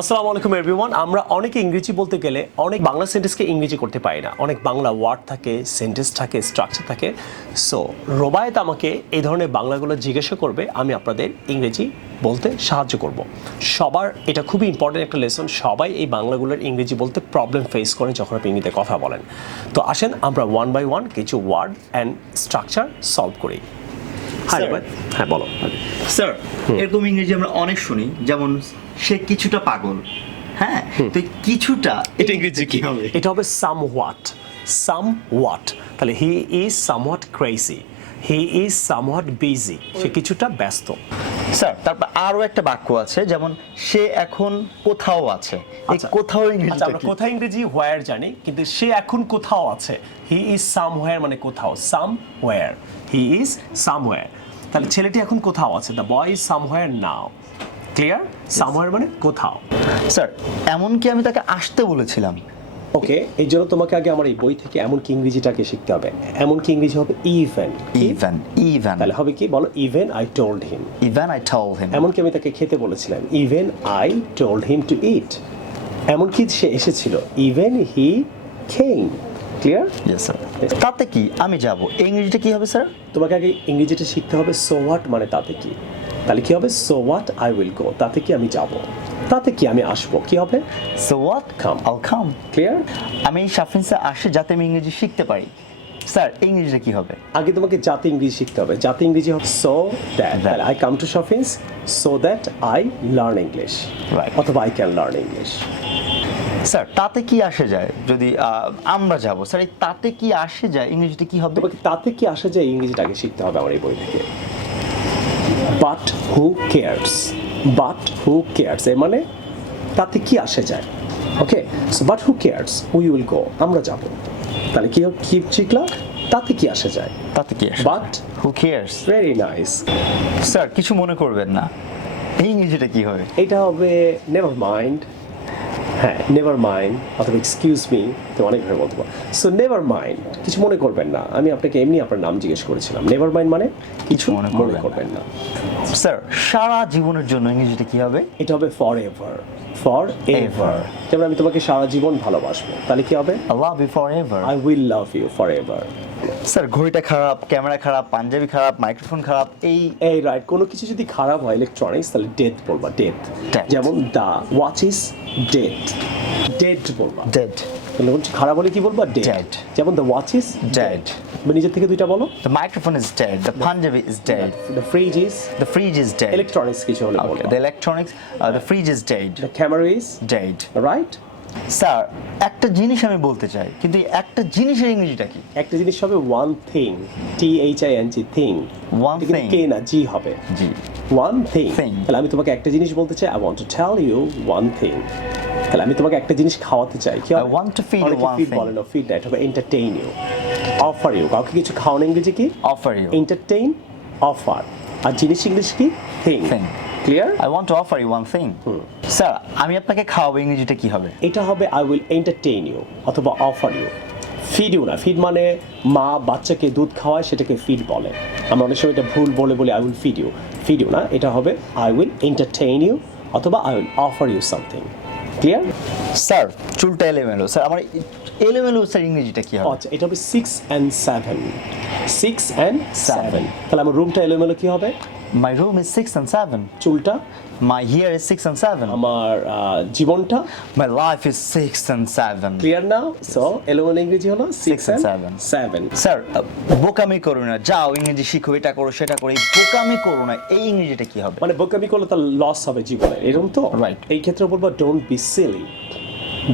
আসসালামু আলাইকুম এভরিওয়ান। আমরা অনেকে ইংরেজি বলতে গেলে অনেক বাংলা সেন্টেন্সকে ইংরেজি করতে পারি না। অনেক বাংলা ওয়ার্ড থাকে, সেন্টেন্স থাকে, স্ট্রাকচার থাকে। সো রোবায়েত আমাকে এই ধরনের বাংলাগুলো জিজ্ঞাসা করবে, আমি আপনাদের ইংরেজি বলতে সাহায্য করব। সবার এটা খুবই ইম্পর্টেন্ট একটা লেসন। সবাই এই বাংলাগুলোর ইংরেজি বলতে প্রবলেম ফেস করেন যখন আপনি ইংরেজিতে কথা বলেন। তো আসেন আমরা ওয়ান বাই ওয়ান কিছু ওয়ার্ড অ্যান্ড স্ট্রাকচার সলভ করি। হ্যাঁ বলো স্যার। এরকম ইংরেজি আমরা অনেক শুনি, যেমন সে কিছুটা পাগল। হ্যাঁ, তো কিছুটা এটা ইংরেজি কি হবে? এটা হবে somewhat। তাহলে he is somewhat crazy, he is somewhat busy, সে কিছুটা ব্যস্ত। স্যার, তারপর আরো একটা বাক্য আছে, যেমন সে এখন কোথাও আছে। এই কোথাও ইংরেজিটা আমরা কি? কোথায় ইংরেজি হোয়ার জানি, কিন্তু সে এখন কোথাও আছে। হি ইজ somewhere মানে কোথাও, somewhere, হি ইজ somewhere। তাহলে ছেলেটি এখন কোথাও আছে, the boy is somewhere now। Clear? somewhere মানে কোথাও। স্যার, এমনকি আমি তাকে আসতে বলেছিলাম। ওকে, এই জন্য তোমাকে আগে আমার এই বই থেকে এমনকি ইংরেজিটাকে শিখতে হবে। এমনকি ইংরেজি হবে ইভেন। ইভেন তাহলে হবে কি বলো? Even I told him. এমনকি আমি তাকে খেতে বলেছিলাম, even I told him to eat. এমনকি সে এসেছিল, even he came. Clear? Yes sir. তাতে কি আমি যাব, ইংরেজিটা কি হবে স্যার? তোমাকে আগে ইংরেজিটা শিখতে হবে। সো হোয়াট মানে তাতে কি। তাহলে কি হবে? So what I will go, তাতে কি আমি যাব। তাতে কি আমি আসবো, কি হবে? সো হোয়াট আইল কাম। ক্লিয়ার? আমি এই সাফিন্সে আসি যাতে আমি ইংরেজি শিখতে পারি। স্যার, ইংরেজিটা কি হবে? আগে তোমাকে যাতে ইংরেজি শিখতে হবে। যাতে ইংরেজি হবে so that. I come to shoppings so that I learn English, অথবা I can learn English. Sir, তাতে কি আসে যায় যদি আমরা যাব? স্যার, এই তাতে কি আসে যায় ইংরেজিটা কি হবে? তোমাকে তাতে কি আসে যায় ইংরেজিটা আগে শিখতে হবে আমার এই বই থেকে। But who cares, but who cares এর মানে তাতে কি আসে যায়। Okay, so but who cares we will go, আমরা যাব। তাহলে কি শিখলাম? তাতে কি আসে যায়, তাতে কি আসে? But who cares. Very nice. Sir, কিছু মনে করবেন না, এই ইংরেজিটা কি হবে? এটা হবে নেভার মাইন্ড। হ্যাঁ, নেভার মাইন্ড অথবা এক্সকিউজ মি, তো অনেকভাবে বলতে পারো। সো নেভার মাইন্ড, কিছু মনে করবেন না। আমি আপনাকে এমনি আপনার নাম জিজ্ঞেস করেছিলাম। নেভার মাইন্ড মানে কিছু মনে করবেন না। স্যার, সারা জীবনের জন্য ইংরেজিটা কি হবে? এটা হবে ফর এভার। ফর এভার, যেমন আমি তোমাকে সারা জীবন ভালোবাসবো, তাহলে কি হবে? I love you forever. I will love you forever. Sir, ঘড়িটা খারাপ, ক্যামেরা খারাপ, পাঞ্জাবি খারাপ, মাইক্রোফোন খারাপ, এই রাইট। কোনো কিছু যদি খারাপ হয় ইলেকট্রনিক্স, তাহলে ডেথ বলবা, ডেথ। যেমন the watch is dead, dead বলবা। ডেড। তাহলে খারাপ হলে কি বলবা? ডেড। যেমন দ্য ওয়াচ ইজ ডেড। নিজের থেকে দুইটা বলো। The microphone is dead, the Punjabi is dead, the fridge is dead. Electronics কিছু হলে বলবা। The electronics, the fridge is dead, the camera is dead. Right? Sir, একটা জিনিস আমি বলতে চাই, কিন্তু এই একটা জিনিসের ইংরেজিটা কি? একটা জিনিস হবে one thing, THING, thing. One thing, K না, জি হবে। জি। One thing. তাহলে আমি তোমাকে একটা জিনিস বলতে চাই, I want to tell you one thing. তাহলে আমি তোমাকে একটা জিনিস খাওয়াতে চাই, কি হবে? I want to feed you one feed thing. বলে না, ফিড না, এটা হবে এন্টারটেইন ইউ। অফার ইউ, কাউকে কিছু খাওয়ানো ইংরেজি কি? Offer you. Entertain, offer. আর জিনিস ইংলিশ কি? Thing. Clear? I want to offer you one thing. Sir, আমি আপনাকে খাওয়াবো, ইংরেজিটা কি হবে? এটা হবে আই উইল এন্টারটেইন ইউ অথবা অফার ইউ। ফিড ইউ না, ফিড মানে মা বাচ্চাকে দুধ খাওয়ায়, সেটাকে ফিড বলে। আমরা অনেক সময় এটা ভুল বলে বলি I will feed you. Feed you না, এটা হবে আই উইল এন্টারটেইন ইউ অথবা I will offer you something. Clear? Sir, চুলটা এলোমেলো। স্যার, আমার এলোমেলো স্যার ইংরেজিটা কি হবে? আচ্ছা, এটা হবে 6 and 7। 6 and 7। তাহলে আমার রুমটা এলোমেলো কি হবে? My room is 6 and 7. চুলটা? My hair is 6 and 7. আমার জীবনটা? My life is 6 and 7. Clear now? So এলোমেলো ইংরেজি হলো 6 and 7। স্যার, বোকামি করো না, যাও ইংরেজি শিখো, এটা করো সেটা করো, বোকামি করো না, এই ইংরেজিটা কি হবে? মানে বোকামি করলে তার লস হবে জীবনে, এরকম তো? রাইট। এই ক্ষেত্রে বলবো don't be silly.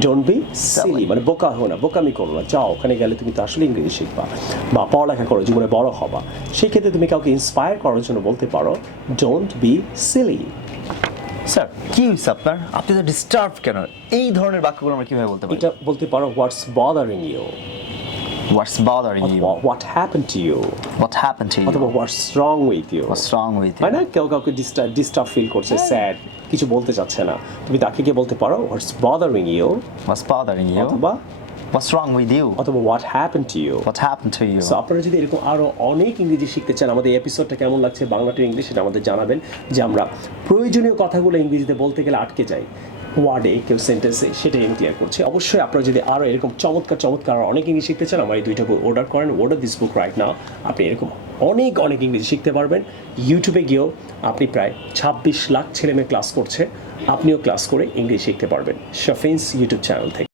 Don't be silly মানে বোকা হো না, বোকামি করো না। যাও, ওখানে গেলে তুমি তো আসলে ইংরেজি শিখবা বা পড়ালেখা করো, জীবনে বড় হবা। সেই ক্ষেত্রে তুমি কাউকে ইন্সপায়ার করার জন্য বলতে পারো ডোন্ট বি সিলি। স্যার, কি হয়েছে আপনার? আপনি তো ডিস্টার্ব কেন? এই ধরনের বাক্যগুলো আমরা কিভাবে বলতে পারি? এটা বলতে পারো what's bothering you, What's bothering you? What happened to you? What happened to you? অথবা what's wrong with you? What's wrong with you? হয় না, কেউ কাউকে ডিস্টার্ব ফিল করছে, স্যাড, কিছু বলতে চাচ্ছে না, তুমি তাকে গিয়ে বলতে পারো what's bothering you. What's bothering you? অথবা What's wrong with you? অথবা what happened to you? What happened to you? So আপনারা যদি এরকম আরও অনেক ইংরেজি শিখতে চান, আমাদের এপিসোডটা কেমন লাগছে বাংলা টু ইংলিশ, সেটা আমাদের জানাবেন। যে আমরা প্রয়োজনীয় কথাগুলো ইংরেজিতে বলতে গেলে আটকে যাই। ওয়ার্ডে কেউ সেন্টেন্সে, সেটাই আমি ক্লিয়ার করছি। অবশ্যই আপনারা যদি আরও এরকম চমৎকার চমৎকার অনেক ইংলিশ শিখতে চান, আমার এই 2টা বই অর্ডার করেন, order this book right now. আপনি এরকম অনেক অনেক ইংরেজি শিখতে পারবেন। ইউটিউবে গিয়েও আপনি প্রায় 26 লাখ ছেলেমেয়ে ক্লাস করছে, আপনিও ক্লাস করে ইংরেজি শিখতে পারবেন শাফিনস ইউটিউব চ্যানেল থেকে।